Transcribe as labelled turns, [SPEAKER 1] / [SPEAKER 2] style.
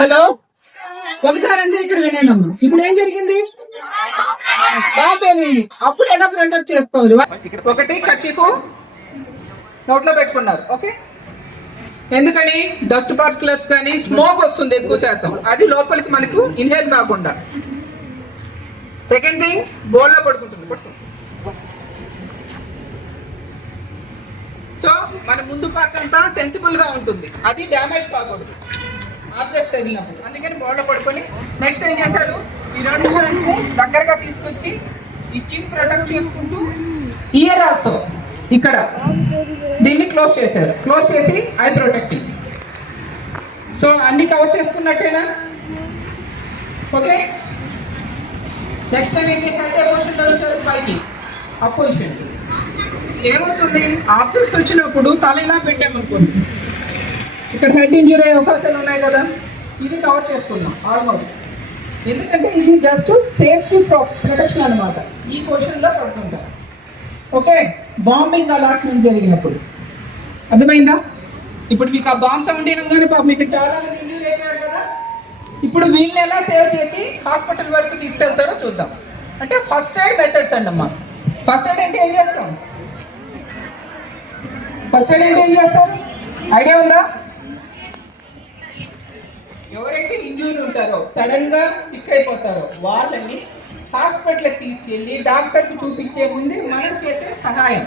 [SPEAKER 1] Hello? ఒకసారి ఇక్కడ వినండి ఇప్పుడు ఏం జరిగింది? బాబేని అప్పుడు ఎలా ప్రింటప్ చేసుకోవాలి? ఒకటి కచ్చిపు నోట్లో పెట్టుకున్నారు ఓకే? ఎందుకని? డస్ట్ పార్టికలర్స్ కానీ స్మోక్ వస్తుంది ఎక్కువ శాతం. అది లోపలికి మనకు ఇన్హేల్ కాకుండా. సెకండ్ థింగ్ బోల్లో పడుకుంటుంది. పడుకుంటుంది సో మన ముందు పార్ట్ అంతా సెన్సిబుల్గా ఉంటుంది. అది డ్యామేజ్ కాకూడదు. ఆబ్జెక్ట్ తగిలినప్పుడు. అందుకని బోర్లో పడుకొని నెక్స్ట్ ఏం చేశారు? ఈ రెండు ని దగ్గరగా తీసుకొచ్చి ఈ చిన్ ప్రొటెక్ట్ చేసుకుంటూ ఇయర్ ఆల్సో ఇక్కడ దీన్ని క్లోజ్ చేశారు. క్లోజ్ చేసి ఐ ప్రొటెక్టింగ్ సో అన్ని కవర్ చేసుకున్నట్టేనా? ఓకే నెక్స్ట్ టైం ఏంటి? హెల్త్ పొజిషన్ వచ్చారు పైకి అపోజిషన్ ఏమవుతుంది? ఆబ్జెక్ట్స్ వచ్చినప్పుడు తల ఇలా పెట్టామనుకోండి ఇక్కడ హెడ్ ఇంజురీ అయ్యే అవకాశాలు ఉన్నాయి కదా. ఇది కవర్ చేసుకున్నాం ఆల్మోస్ట్ ఎందుకంటే ఇది జస్ట్ సేఫ్టీ ప్రొటెక్షన్ అన్నమాట. ఈ పొజిషన్ పడుతుంటారు ఓకే? బాంబింగ్ అలాట్మెంట్ జరిగినప్పుడు. అర్థమైందా? ఇప్పుడు మీకు ఆ బాంబ్ సౌండ్ వినగానే పాపం మీకు చాలా మంది ఇంజూరీ అయ్యారు కదా. ఇప్పుడు వీళ్ళని ఎలా సేవ్ చేసి హాస్పిటల్ వరకు తీసుకెళ్తారో చూద్దాం. అంటే ఫస్ట్ ఎయిడ్ మెథడ్స్ అండి అమ్మా. ఫస్ట్ ఎయిడ్ అంటే ఏం చేస్తాం? ఫస్ట్ ఎయిడ్ అంటే ఏం చేస్తారు? ఐడియా ఉందా? ఎవరైతే ఇంజూరీ ఉంటారో సడన్గా సిక్ అయిపోతారో వాళ్ళని హాస్పిటల్కి తీసుకెళ్ళి డాక్టర్కి చూపించే ముందే మనం చేసే సహాయం.